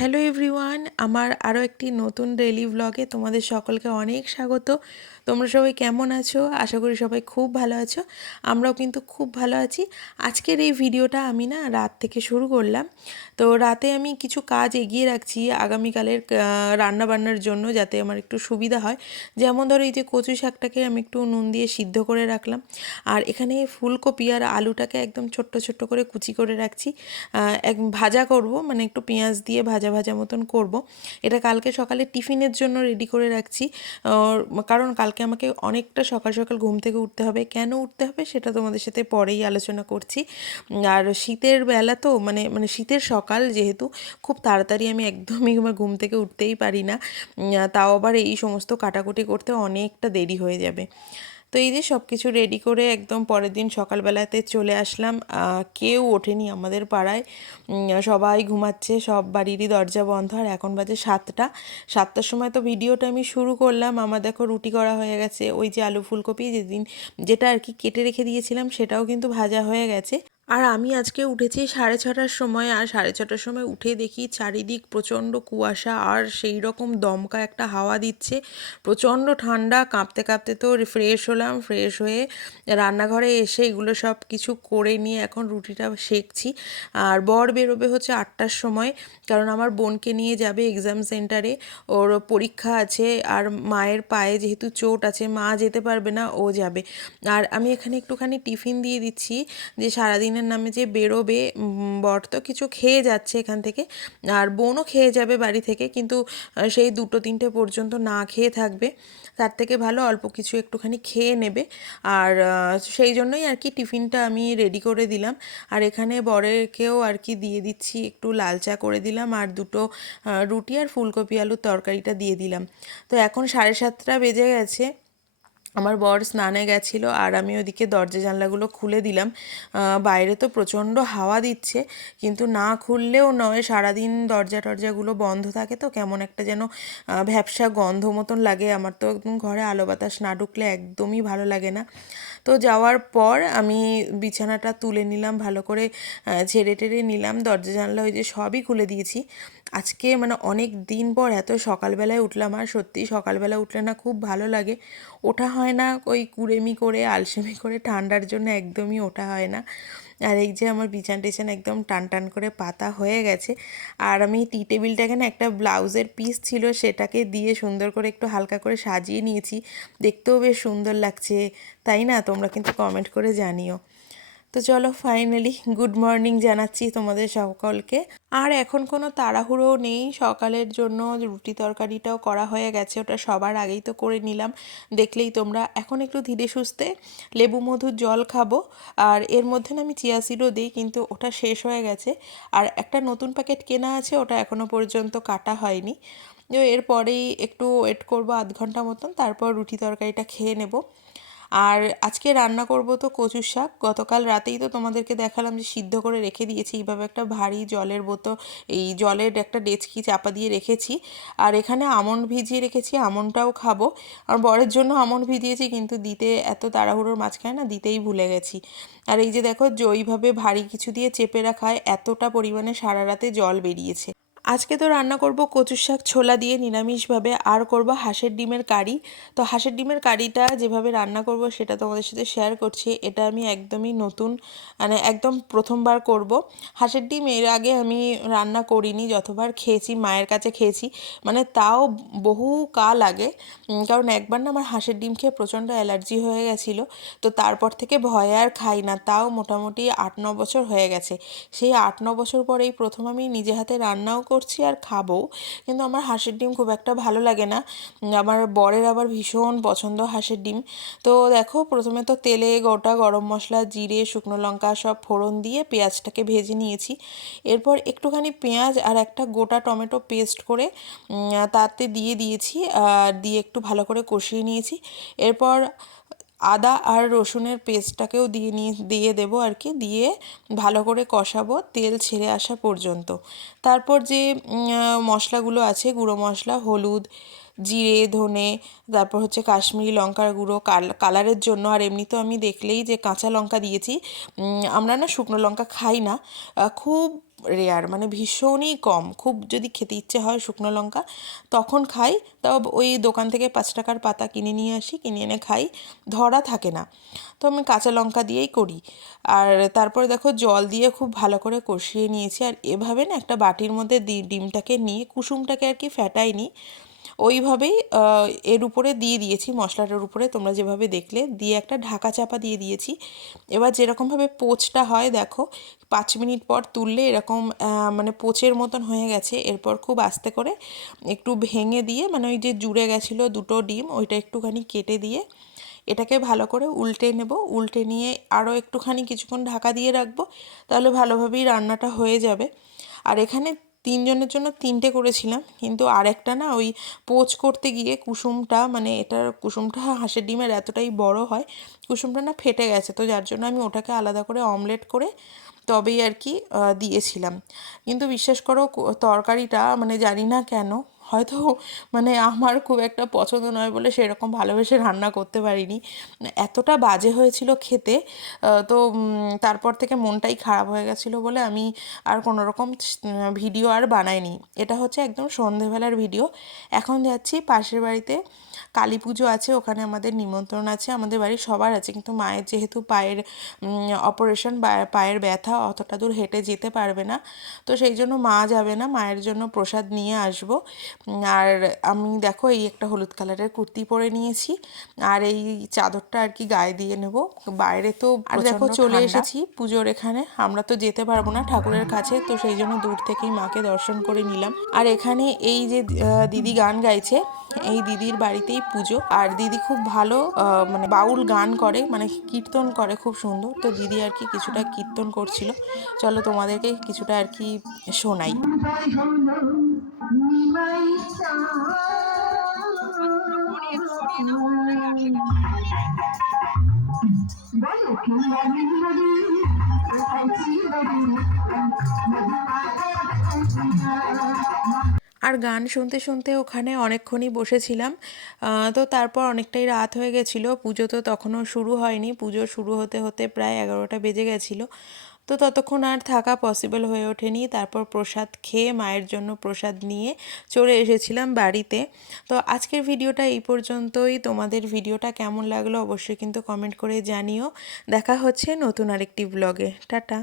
Hello everyone, আমার আরও একটি নতুন ডেইলি ব্লগে তোমাদের সকলকে অনেক স্বাগত। তোমরা সবাই কেমন আছো? আশা করি সবাই খুব ভালো আছো। আমরাও কিন্তু খুব ভালো আছি। আজকের এই ভিডিওটা আমি রাত থেকে শুরু করলাম। তো রাতে আমি কিছু কাজ এগিয়ে রাখছি আগামীকালের রান্না বান্নার জন্য, যাতে আমার একটু সুবিধা হয়। যেমন ধরো, এই যে কচু শাকটাকে আমি একটু নুন দিয়ে সিদ্ধ করে রাখলাম, আর এখানে ফুলকপি আর আলুটাকে একদম ছোট্ট ছোট্ট করে কুচি করে রাখছি। এক ভাজা করব, মানে একটু পেঁয়াজ দিয়ে ভাজা ভাজা মতন করব। এটা কালকে সকালে টিফিনের জন্য রেডি করে রাখছি, কারণ কালকে আমাকে অনেকটা সকাল সকাল ঘুম থেকে উঠতে হবে। কেন উঠতে হবে সেটা তোমাদের সাথে পরেই আলোচনা করছি। আর শীতের বেলা তো মানে মানে শীতের সকাল যেহেতু, খুব তাড়াতাড়ি আমি একদমই আমার ঘুম থেকে উঠতেই পারি না। তাও আবার এই সমস্ত কাটাকুটি করতে অনেকটা দেরি হয়ে যাবে। তো এই যে সব কিছু রেডি করে একদম পরের দিন সকালবেলাতে চলে আসলাম। কেউ ওঠেনি আমাদের পাড়ায়, সবাই ঘুমাচ্ছে, সব বাড়িরই দরজা বন্ধ। আর এখন বাজে 7টার সময় তো ভিডিওটা আমি শুরু করলাম। আমার দেখো রুটি করা হয়ে গেছে, ওই যে আলু ফুলকপি যেটা আর কি কেটে রেখে দিয়েছিলাম সেটাও কিন্তু ভাজা হয়ে গেছে। আর আমি আজকে উঠেছি 6:30টার সময়, আর 6:30টার সময় উঠে দেখি চারিদিক প্রচণ্ড কুয়াশা, আর সেই রকম দমকা একটা হাওয়া দিচ্ছে, প্রচণ্ড ঠান্ডা। কাঁপতে কাঁপতে তো ফ্রেশ হলাম, ফ্রেশ হয়ে রান্নাঘরে এসে এগুলো সব কিছু করে নিয়ে এখন রুটিটা সেঁকছি। আর বর বেরোবে হচ্ছে 8টার সময়, কারণ আমার বোনকে নিয়ে যাবে এক্সাম সেন্টারে, ওর পরীক্ষা আছে। আর মায়ের পায়ে যেহেতু চোট আছে, মা যেতে পারবে না, ও যাবে। আর আমি এখানে একটুখানি টিফিন দিয়ে দিচ্ছি, যে সারাদিনের নামে যে বেরোবে। বর তো কিছু খেয়ে যাচ্ছে এখান থেকে, আর বোনও খেয়ে যাবে বাড়ি থেকে, কিন্তু সেই 2-3টে পর্যন্ত না খেয়ে থাকবে। তার থেকে ভালো অল্প কিছু একটুখানি খেয়ে নেবে। আর সেই জন্যই আর কি টিফিনটা আমি রেডি করে দিলাম। আর এখানে বরেরকেও আর কি দিয়ে দিচ্ছি, একটু লাল চা করে দিলাম, আর দুটো রুটি আর ফুলকপি আলুর তরকারিটা দিয়ে দিলাম। তো এখন 7:30 বেজে গেছে, আমার বর স্নানে গেছিলো, আর আমি ওদিকে দরজা জানলাগুলো খুলে দিলাম। বাইরে তো প্রচণ্ড হাওয়া দিচ্ছে, কিন্তু না খুললেও নয়, সারাদিন দরজা টরজাগুলো বন্ধ থাকে তো কেমন একটা যেন ভ্যাপসা গন্ধ মতন লাগে। আমার তো একদম ঘরে আলো বাতাস না ঢুকলে একদমই ভালো লাগে না। তো যাওয়ার পর আমি বিছানাটা তুলে নিলাম, ভালো করে ঝেড়ে টেড়ে নিলাম, দরজা জানলা ওই যে সবই খুলে দিয়েছি। আজকে মানে অনেক দিন পর এত সকালবেলায় উঠলাম, আর সত্যি সকালবেলা উঠলে না খুব ভালো লাগে। ওঠা হয় না, ওই কুড়েমি করে আলসেমি করে, ঠান্ডার জন্য একদমই ওঠা হয় না। আর এই যে আমার বিছানা টিছানা একদম টান টান করে পাতা হয়ে গেছে। আর আমি টি টেবিলটাকে একটা ব্লাউজের পিস ছিল সেটাকে দিয়ে সুন্দর করে একটু হালকা করে সাজিয়ে নিয়েছি, দেখতেও বেশ সুন্দর লাগছে, তাই না? তোমরা কিন্তু কমেন্ট করে জানিও। তো চলো, ফাইনালি গুড মর্নিং জানাচ্ছি তোমাদের সকলকে। আর এখন কোনো তাড়াহুড়ো নেই সকালের জন্য, রুটি তরকারিটাও করা হয়ে গেছে, ওটা সবার আগেই তো করে নিলাম, দেখলেই তোমরা। এখন একটু ধীরে সুস্থে লেবু মধুর জল খাবো। আর এর মধ্যে আমি চিয়া সিডও দিই, কিন্তু ওটা শেষ হয়ে গেছে। আর একটা নতুন প্যাকেট কেনা আছে, ওটা এখনও পর্যন্ত কাটা হয়নি। এরপরেই একটু ওয়েট করবো আধ ঘন্টা মতন, তারপর রুটি তরকারিটা খেয়ে নেব। আর আজকে রান্না করব তো কচুর শাক। গতকাল রাতেই তো তোমাদেরকে দেখালাম যে সিদ্ধ করে রেখে দিয়েছি, এইভাবে একটা ভারী জলের বোতল, এই জলের একটা ডেচকি চাপা দিয়ে রেখেছি। আর এখানে আমন্ড ভিজিয়ে রেখেছি, আমন্ডটাও খাবো। আর বরের জন্য আমন্ড ভিজিয়েছি, কিন্তু দিতে এত তাড়াহুড়োর মাঝখানে না দিতেই ভুলে গেছি। আর এই যে দেখো, ওইভাবে ভারী কিছু দিয়ে চেপে রাখায় এতটা পরিমাণে সারা রাতে জল বেরিয়েছে। আজকে তো রান্না করব কচুর শাক ছোলা দিয়ে নিরামিষভাবে, আর করব হাঁসের ডিমের কারি। তো হাঁসের ডিমের কারিটা যেভাবে রান্না করব সেটা তোমাদের সাথে শেয়ার করছি। এটা আমি একদমই নতুন, মানে একদম প্রথমবার করব। হাঁসের ডিম এর আগে আমি রান্না করিনি, যতবার খেয়েছি মায়ের কাছে খেয়েছি, মানে তাও বহু কাল আগে। কারণ একবার না আমার হাঁসের ডিম খেয়ে প্রচণ্ড অ্যালার্জি হয়ে গেছিলো। তো তারপর থেকে ভয়ে আর খাই না, তাও মোটামুটি 8-9 বছর হয়ে গেছে। সেই 8-9 বছর পরে এই প্রথম আমি নিজে হাতে রান্নাও করছি আর খাবো। কিন্তু আমার হাঁসের ডিম খুব একটা ভালো লাগে না, আমার বরের আবার ভীষণ পছন্দ হাঁসের ডিম। তো দেখো, প্রথমে তো তেলে গোটা গরম মশলা, জিরে, শুকনো লঙ্কা সব ফোড়ন দিয়ে পেঁয়াজটাকে ভেজে নিয়েছি। এরপর একটুখানি পেঁয়াজ আর একটা গোটা টমেটো পেস্ট করে তাতে দিয়ে দিয়েছি, দিয়ে একটু ভালো করে কষিয়ে নিয়েছি। এরপর আদা আর রসুনের পেস্টটাকেও দিয়ে দেবো আর কি, দিয়ে ভালো করে কষাবো তেল ছেড়ে আসা পর্যন্ত। তারপর যে মশলাগুলো আছে, গুঁড়ো মশলা, হলুদ, জিরে, ধনে, তারপর হচ্ছে কাশ্মীরি লঙ্কার গুঁড়ো কালারের জন্য। আর এমনিতেও আমি দেখলেই যে কাঁচা লঙ্কা দিয়েছি, আমরা না শুকনো লঙ্কা খাই না, খুব রেয়ার, মানে ভীষণই কম। খুব যদি খেতে ইচ্ছে হয় শুকনো লঙ্কা তখন খাই, তাও ওই দোকান থেকে 5 টাকার পাতা কিনে নিয়ে আসি, কিনে এনে খাই, ধরা থাকে না। তো আমি কাঁচা লঙ্কা দিয়েই করি। আর তারপরে দেখো জল দিয়ে খুব ভালো করে কষিয়ে নিয়েছি। আর এভাবে না একটা বাটির মধ্যে ডিমটাকে নিয়ে কুসুমটাকে আর কি ফ্যাটাইনি, ওইভাবেই এর উপরে দিয়ে দিয়েছি, মশলাটার উপরে তোমরা যেভাবে দেখলে, দিয়ে একটা ঢাকা চাপা দিয়ে দিয়েছি। এবার যেরকমভাবে পোচটা হয় দেখো, 5 মিনিট পর তুললে এরকম মানে পোচের মতন হয়ে গেছে। এরপর খুব আস্তে করে একটু ভেঙে দিয়ে, মানে ওই যে জুড়ে গেছিলো 2টো ডিম, ওইটা একটুখানি কেটে দিয়ে এটাকে ভালো করে উল্টে নেব। উল্টে নিয়ে আরও একটুখানি কিছুক্ষণ ঢাকা দিয়ে রাখবো, তাহলে ভালোভাবেই রান্নাটা হয়ে যাবে। আর এখানে 3 জনের জন্য 3টে করেছিলাম, কিন্তু আরেকটা না ওই পোচ করতে গিয়ে কুসুমটা, মানে এটার কুসুমটা হাঁসের ডিমের এতটাই বড় হয়, কুসুমটা না ফেটে গেছে। তো যার জন্য আমি ওটাকে আলাদা করে অমলেট করে তবেই আর কি দিয়েছিলাম। কিন্তু বিশ্বাস করো তরকারিটা মানে জানি না কেন, হয়তো মানে আমার খুব একটা পছন্দ নয় বলে সেরকম ভালোবেসে রান্না করতে পারিনি, এতটা বাজে হয়েছিল খেতে। তো তারপর থেকে মনটাই খারাপ হয়ে গেছিলো বলে আমি আর কোনো রকম ভিডিও আর বানাইনি। এটা হচ্ছে একদম সন্ধেবেলার ভিডিও। এখন যাচ্ছি পাশের বাড়িতে, কালী পুজো আছে, ওখানে আমাদের নিমন্ত্রণ আছে, আমাদের বাড়ির সবার আছে, কিন্তু মায়ের যেহেতু পায়ের অপারেশন, পায়ের ব্যথা, অতটা দূর হেঁটে যেতে পারবে না, তো সেই জন্য মা যাবে না, মায়ের জন্য প্রসাদ নিয়ে আসবো। আর আমি দেখো এই একটা হলুদ কালারের কুর্তি পরে নিয়েছি, আর এই চাদরটা আর কি গায়ে দিয়ে নেব, বাইরে তো। আর দেখো চলে এসেছি পুজোর এখানে। আমরা তো যেতে পারবো না ঠাকুরের কাছে, তো সেই জন্য দূর থেকেই মাকে দর্শন করে নিলাম। আর এখানে এই যে দিদি গান গাইছে, এই দিদির বাড়িতেই পুজো। আর দিদি খুব ভালো মানে বাউল গান করে, মানে কীর্তন করে খুব সুন্দর। তো দিদি আর কি কিছুটা কীর্তন করছিল, চলো তোমাদেরকে কিছুটা আর কি শোনাই। আর গান শুনতে শুনতে ওখানে অনেকক্ষণই বসেছিলাম। তো তারপর অনেকটাই রাত হয়ে গেছিলো, পুজো তো তখনও শুরু হয়নি, পুজো শুরু হতে হতে প্রায় 11টা বেজে গেছিলো। তো ততক্ষণ আর থাকা পসিবল হয়ে ওঠেনি। তারপর প্রসাদ খেয়ে, মায়ের জন্য প্রসাদ নিয়ে চলে এসেছিলাম বাড়িতে। তো আজকের ভিডিওটা এই পর্যন্তই। তোমাদের ভিডিওটা কেমন লাগলো অবশ্যই কিন্তু কমেন্ট করে জানিও। দেখা হচ্ছে নতুন আরেকটি ব্লগে। টাটা।